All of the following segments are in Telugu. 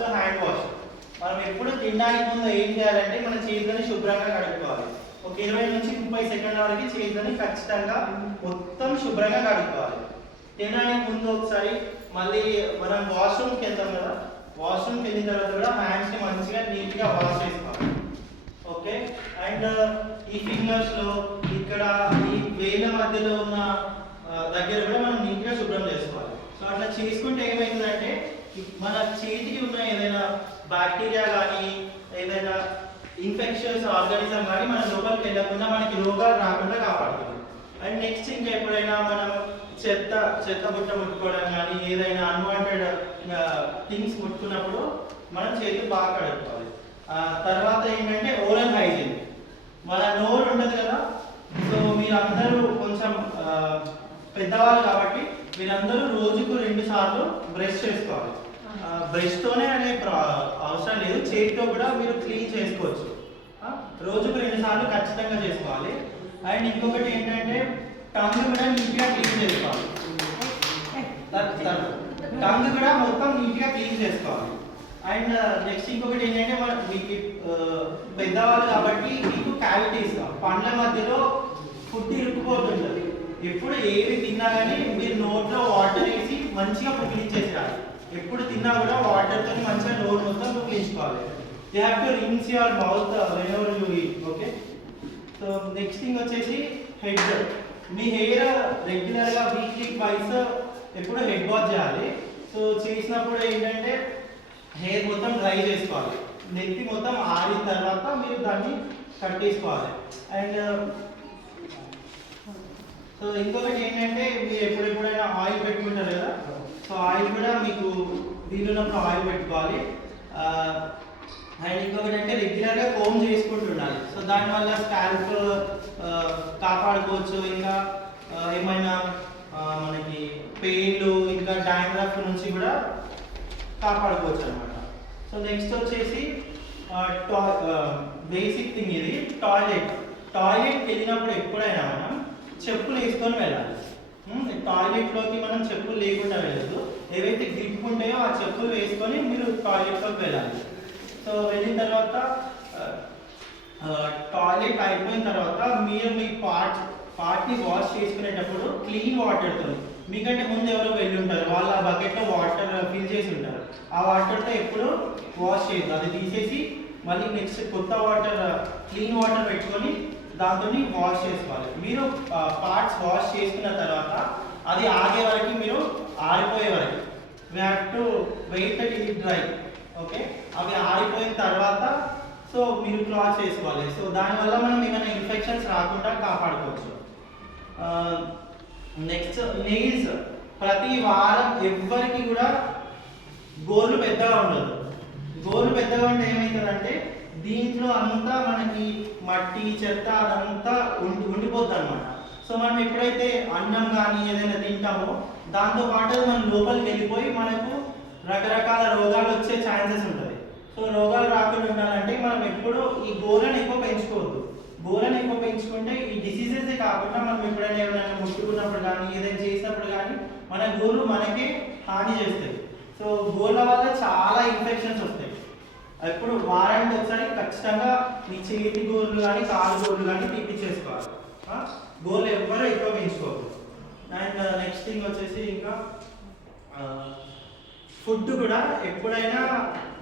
First hand wash. మనం ఎప్పుడు తినడానికి ముందు ఏం చేయాలంటే మన చేతులని శుభ్రంగా కడుక్కోవాలి. ఒక 20 నుంచి 30 సెకండ్ల వరకు చేతులని ఖచ్చితంగా మొత్తం శుభ్రంగా కడుక్కోవాలి. తినడానికి ముందు ఒకసారి మళ్ళీ మనం వాష్రూమ్కి వెళ్తాం కదా, వాష్రూమ్కి వెళ్ళిన తర్వాత కూడా హ్యాండ్స్ని మంచిగా నీట్గా వాష్ చేసుకోవాలి. ఓకే, అండ్ ఈ ఫింగర్స్లో ఇక్కడ ఈ వేళ్ళ మధ్యలో ఉన్న దగ్గర కూడా మనం నీట్గా శుభ్రం చేసుకోవాలి. సో అట్లా చేసుకుంటే ఏమవుతుందంటే మన చేతికి ఉన్న ఏదైనా బ్యాక్టీరియా కానీ ఏదైనా ఇన్ఫెక్షన్స్ ఆర్గానిజం కానీ మన లోపలికి వెళ్ళకుండా మనకి రోగాలు రాకుండా కాపాడుతుంది. అండ్ నెక్స్ట్ ఇంకా ఎప్పుడైనా మనం చెత్త బుట్ట ముట్టుకోవడం కానీ ఏదైనా అన్వాంటెడ్ థింగ్స్ ముట్టుకున్నప్పుడు మనం చేతులు బాగా కడుక్కోవాలి. తర్వాత ఏంటంటే ఓరల్ హైజీన్. మన నోరు ఉంటుంది కదా, సో మీరందరూ కొంచెం పెద్దవాళ్ళు కాబట్టి మీరందరూ రోజుకు 2 సార్లు బ్రష్ చేసుకోవాలి. బ్రష్తోనే అనే అవసరం లేదు, చేతితో కూడా మీరు క్లీన్ చేసుకోవచ్చు. రోజుకు 2 సార్లు ఖచ్చితంగా చేసుకోవాలి. అండ్ ఇంకొకటి ఏంటంటే టంగ్ కూడా నీట్గా క్లీన్ చేసుకోవాలి. టంగ్ కూడా మొత్తం నీట్గా క్లీన్ చేసుకోవాలి. అండ్ నెక్స్ట్ ఇంకొకటి ఏంటంటే మీకు పెద్దవాళ్ళు కాబట్టి మీకు క్యావిటీస్, పండ్ల మధ్యలో ఫుడ్ ఇరుక్కుపోతుంటుంది. ఎప్పుడు ఏవి తిన్నా కానీ మీరు నోట్లో వాటర్ వేసి మంచిగా పుక్కిలించేసేయాలి. ఎప్పుడు తిన్నా కూడా వాటర్తో మంచిగా నోరు మొత్తం పుక్కిలించుకోవాలి. You have to rinse your mouth whenever you eat. Okay, so next thing వచ్చేసి హెడ్. మీ హెయిర్ రెగ్యులర్గా వీక్లీ ట్వైస్ ఎప్పుడు హెడ్ వాష్ చేయాలి. సో చేసినప్పుడు ఏంటంటే హెయిర్ మొత్తం డ్రై చేసుకోవాలి. నెత్తి మొత్తం ఆరిన తర్వాత మీరు దాన్ని కట్టేసుకోవాలి. అండ్ సో ఇంకొకటి ఏంటంటే మీరు ఎప్పుడైనా ఆయిల్ పెట్టుకుంటారు కదా, సో ఆయిల్ కూడా మీకు వీలున్నప్పుడు ఆయిల్ పెట్టుకోవాలి. అండ్ ఇంకొకటి అంటే రెగ్యులర్గా కోమ్ చేసుకుంటుండాలి. సో దానివల్ల స్కాల్ప్ కాపాడుకోవచ్చు. ఇంకా ఏమైనా మనకి పెయిన్లు ఇంకా డాండ్రఫ్ నుంచి కూడా కాపాడుకోవచ్చు అనమాట. సో నెక్స్ట్ వచ్చేసి బేసిక్ థింగ్ ఇది టాయిలెట్కి వెళ్ళినప్పుడు ఎప్పుడైనా మనం చెప్పులు వేసుకొని వెళ్ళాలి. టాయిలెట్లోకి మనం చెప్పులు లేకుండా వెళ్ళదు. ఏవైతే గ్రిప్ ఉంటాయో ఆ చెప్పులు వేసుకొని మీరు టాయిలెట్లోకి వెళ్ళాలి. సో వెళ్ళిన తర్వాత టాయిలెట్ అయిపోయిన తర్వాత మీరు మీ పార్ట్ని వాష్ చేసుకునేటప్పుడు క్లీన్ వాటర్తో, మీకంటే ముందు ఎవరో వెళ్ళి ఉంటారు, వాళ్ళు ఆ బకెట్లో వాటర్ ఫిల్ చేసి ఉంటారు. ఆ వాటర్తో ఎప్పుడు వాష్ చేయదు, అది తీసేసి మళ్ళీ నెక్స్ట్ కొత్త వాటర్ క్లీన్ వాటర్ పెట్టుకొని దాంతో వాష్ చేసుకోవాలి. మీరు పార్ట్స్ వాష్ చేసుకున్న తర్వాత అది ఆగే వరకు, మీరు ఆరిపోయే వరకు we have to wait that it dry. Okay, అవి ఆరిపోయిన తర్వాత సో మీరు క్లాత్ చేసుకోవాలి. సో దానివల్ల మనం ఏమైనా ఇన్ఫెక్షన్స్ రాకుండా కాపాడుకోవచ్చు. Next nails. ప్రతి వారం ఎవ్వరికి కూడా గోర్లు పెద్దగా ఉండదు. గోర్లు పెద్దగా ఉంటే ఏమవుతుందంటే దీంట్లో అంతా మనకి మట్టి చెత్త అదంతా ఉండిపోద్ది అనమాట. సో మనం ఎప్పుడైతే అన్నం కానీ ఏదైనా తింటామో దాంతో పాటు మనం లోపలికి వెళ్ళిపోయి మనకు రకరకాల రోగాలు వచ్చే ఛాన్సెస్ ఉంటుంది. సో రోగాలు రాకుండా ఉండాలంటే మనం ఎప్పుడు ఈ గోర్లను ఎక్కువ పెంచుకోవద్దు. గోర్లను ఎక్కువ పెంచుకుంటే ఈ డిసీజెసే కాకుండా మనం ఎప్పుడైనా ఏమైనా ముట్టుకున్నప్పుడు కానీ ఏదైనా చేసినప్పుడు కానీ మన గోర్లు మనకే హాని చేస్తాయి. సో గోర్ల వల్ల చాలా ఇన్ఫెక్షన్స్ వస్తాయి. ఎప్పుడు వారానికి ఒకసారి ఖచ్చితంగా మీ చేతి గోర్లు కానీ కాలు గోర్లు కానీ తీపిచ్చేసుకోవాలి. గోర్లు ఎవ్వరూ ఎక్కువ పెంచుకోవద్దు. అండ్ నెక్స్ట్ థింగ్ వచ్చేసి ఇంకా ఫుడ్ కూడా ఎప్పుడైనా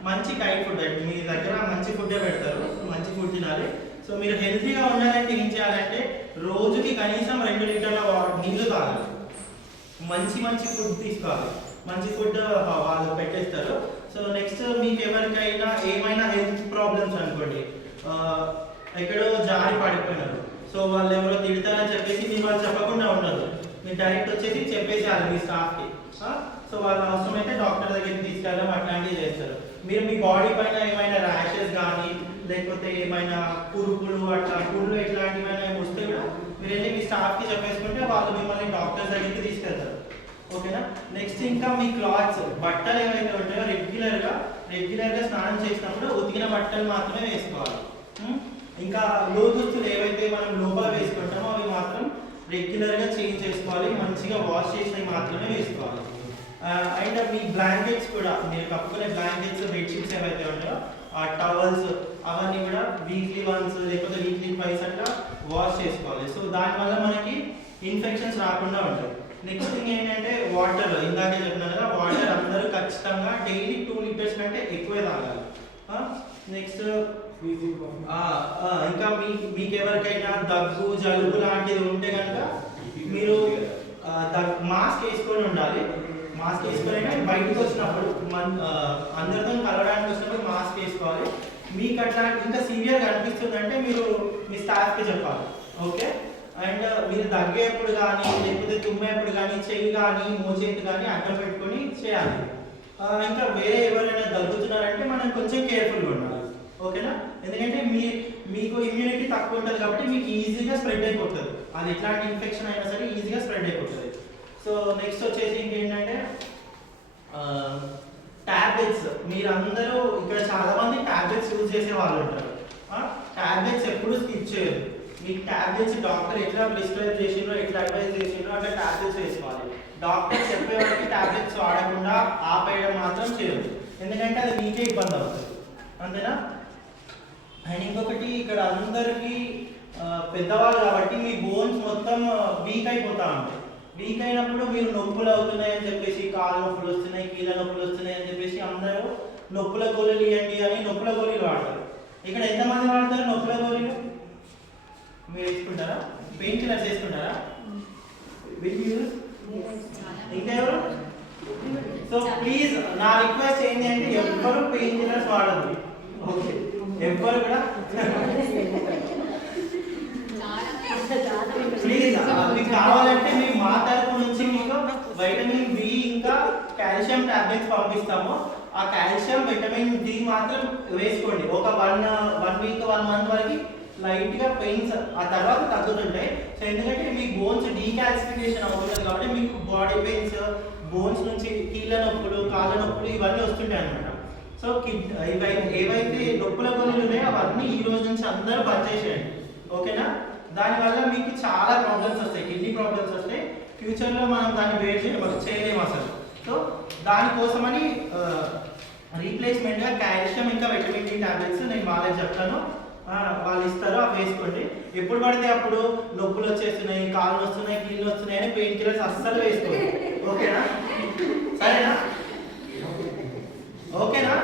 మంచి డైట్ ఫుడ్, మీ దగ్గర మంచి ఫుడ్డే పెడతారు, మంచి ఫుడ్ తినాలి. సో మీరు హెల్తీగా ఉండాలంటే ఏం చేయాలంటే రోజుకి కనీసం 2 లీటర్ల నీళ్లు తాగాలి. మంచి ఫుడ్ తీసుకోవాలి. మంచి ఫుడ్ వాళ్ళు పెట్టేస్తారు. సో నెక్స్ట్ మీకు ఎవరికైనా ఏమైనా హెల్త్ ప్రాబ్లమ్స్ అనుకోండి, ఎక్కడో జారి పడిపోయినారు, సో వాళ్ళు ఎవరో తిడతారని చెప్పేసి మీరు వాళ్ళు చెప్పకుండా ఉండదు, మీరు డైరెక్ట్ వచ్చేసి చెప్పేసేయాలి మీ స్టాఫ్కి. సో వాళ్ళు అవసరమైతే డాక్టర్ దగ్గరికి తీసుకెళ్ళడం అట్లాంటివి చేస్తారు. మీరు మీ బాడీ పైన ఏమైనా ర్యాషెస్ కానీ లేకపోతే ఏమైనా పురుగులు అట్లా పుళ్ళు ఇట్లాంటివి ఏమైనా వస్తే కూడా మీరు వెళ్ళి మీ స్టాఫ్కి చెప్పేసుకుంటే వాళ్ళు మిమ్మల్ని డాక్టర్ దగ్గరికి తీసుకెళ్తారు. ఓకేనా. నెక్స్ట్ ఇంకా మీ క్లాత్స్, బట్టలు ఏవైతే ఉంటాయో రెగ్యులర్గా స్నానం చేసినప్పుడు ఉతికిన బట్టలు మాత్రమే వేసుకోవాలి. ఇంకా లోదుస్తులు ఏవైతే మనం లోపల వేసుకుంటామో అవి మాత్రం రెగ్యులర్గా చేంజ్ చేసుకోవాలి. మంచిగా వాష్ చేసినవి మాత్రమే వేసుకోవాలి. అండ్ అండ్ మీ బ్లాంకెట్స్ కూడా మీరు కప్పుకునే బ్లాంకెట్స్ బెడ్షీట్స్ ఏవైతే ఉంటాయో ఆ టవల్స్ అవన్నీ కూడా వీక్లీ వన్స్ లేకపోతే వీక్లీ ట్వైస్ అట్లా వాష్ చేసుకోవాలి. సో దానివల్ల మనకి ఇన్ఫెక్షన్స్ రాకుండా ఉంటాయి. నెక్స్ట్ థింగ్ ఏంటంటే వాటర్, ఇందాకే చెప్పినాను కదా, వాటర్ అందరూ ఖచ్చితంగా డైలీ 2 లీటర్స్ కంటే ఎక్కువే తాగాలి. నెక్స్ట్ ఇంకా మీకు ఎవరికైనా దగ్గు జలుబు లాంటిది ఉంటే కనుక మీరు మాస్క్ వేసుకొని ఉండాలి. మాస్క్ వేసుకొని బయటకు వచ్చినప్పుడు అందరితో కలవడానికి వచ్చినప్పుడు మాస్క్ వేసుకోవాలి. మీకు అట్లా ఇంకా సివియర్గా అనిపిస్తుందంటే మీరు మీ స్టాఫ్కి చెప్పాలి. ఓకే. అండ్ మీరు దగ్గేప్పుడు కానీ లేకపోతే తుమ్మేప్పుడు కానీ చెయ్యి కానీ మోచేతి కానీ అడ్డం పెట్టుకొని చేయాలి. ఇంకా వేరే ఎవరైనా దగ్గుతున్నారంటే మనం కొంచెం కేర్ఫుల్గా ఉండాలి. ఓకేనా? ఎందుకంటే మీకు ఇమ్యూనిటీ తక్కువ ఉంటుంది కాబట్టి మీకు ఈజీగా స్ప్రెడ్ అయిపోతుంది. అది ఎట్లాంటి ఇన్ఫెక్షన్ అయినా సరే ఈజీగా స్ప్రెడ్ అయిపోతుంది. సో నెక్స్ట్ వచ్చేసి ఇంకేంటంటే టాబ్లెట్స్. మీరందరూ ఇక్కడ చాలా మంది టాబ్లెట్స్ యూజ్ చేసే వాళ్ళు ఉంటారు. టాబ్లెట్స్ ఎప్పుడు స్కిప్ చేయరు. మీకు టాబ్లెట్స్ డాక్టర్ ఎట్లా ప్రిస్క్రైబ్ చేసిండ్రో ఎట్లా అడ్వైజ్ చేసిండ్రో అట్లా టాబ్లెట్స్ వేసుకోవాలి. డాక్టర్ చెప్పే వరకు టాబ్లెట్స్ వాడకుండా ఆపేయడం మాత్రం చేయదు. ఎందుకంటే అది మీకే ఇబ్బంది అవుతుంది. అంతేనా? అండ్ ఇంకొకటి ఇక్కడ అందరికీ పెద్దవాళ్ళు కాబట్టి మీ బోన్స్ మొత్తం వీక్ అయిపోతా ఉంటాయి. వీక్ అయినప్పుడు మీరు నొప్పులు అవుతున్నాయి అని చెప్పేసి, కాళ్ళ నొప్పులు వస్తున్నాయి, కీళ్ళ నొప్పులు వస్తున్నాయి అని చెప్పేసి అందరూ నొప్పుల గోళీలు ఇవ్వండి అని నొప్పుల గోళీలు వాడతారు. ఇక్కడ ఎంతమంది వాడతారు నొప్పుల గోళీలు? మీరు వేసుకుంటారా? పెయిన్ కిల్లర్స్ వేసుకుంటారా? ఇంకా ఎవరు? సో ప్లీజ్ నా రిక్వెస్ట్ ఏంటి అంటే ఎవ్వరు పెయిన్ కిల్లర్స్ వాడద్దు. ఓకే, ఎవ్వరు కూడా ప్లీజ్. మీకు కావాలంటే మేము మా తరపు నుంచి మీకు వైటమిన్ బి ఇంకా కాల్షియం టాబ్లెట్స్ పంపిస్తాము. ఆ కాల్షియం విటమిన్ డి మాత్రం వేసుకోండి. ఒక 1 వీక్ 1 మంత్ వరకు లైట్ గా పెయిన్స్, ఆ తర్వాత తగ్గుతుంటాయి. సో ఎందుకంటే మీ బోన్స్ డీకాల్సిఫికేషన్ అవుతుంది కాబట్టి మీకు బాడీ పెయిన్స్, బోన్స్ నుంచి కీళ్ళ నొప్పులు, కాళ్ళ నొప్పులు ఇవన్నీ వస్తుంటాయి అన్నమాట. సో ఏవైతే నొప్పుల గోళీలు ఉన్నాయో అవన్నీ ఈ రోజు నుంచి అందరూ బంద్ చేసేయండి. ఓకేనా? దానివల్ల మీకు చాలా ప్రాబ్లమ్స్ వస్తాయి, కిడ్నీ ప్రాబ్లమ్స్ వస్తాయి. ఫ్యూచర్లో మనం దాన్ని వేట్ చేయలేము అసలు. సో దానికోసమని రీప్లేస్మెంట్గా కాల్షియం ఇంకా విటమిన్ డి టాబ్లెట్స్ నేను వాళ్ళకి చెప్తాను, వాళ్ళు ఇస్తారు, అవి వేసుకోండి. ఎప్పుడు పడితే అప్పుడు నొప్పులు వచ్చేస్తున్నాయి, కాళ్ళు వస్తున్నాయి, కీళ్ళు వస్తున్నాయి అని పెయిన్ కిల్లర్స్ అస్సలు వేసుకోండి. ఓకేనా? సరేనా? ఓకేనా?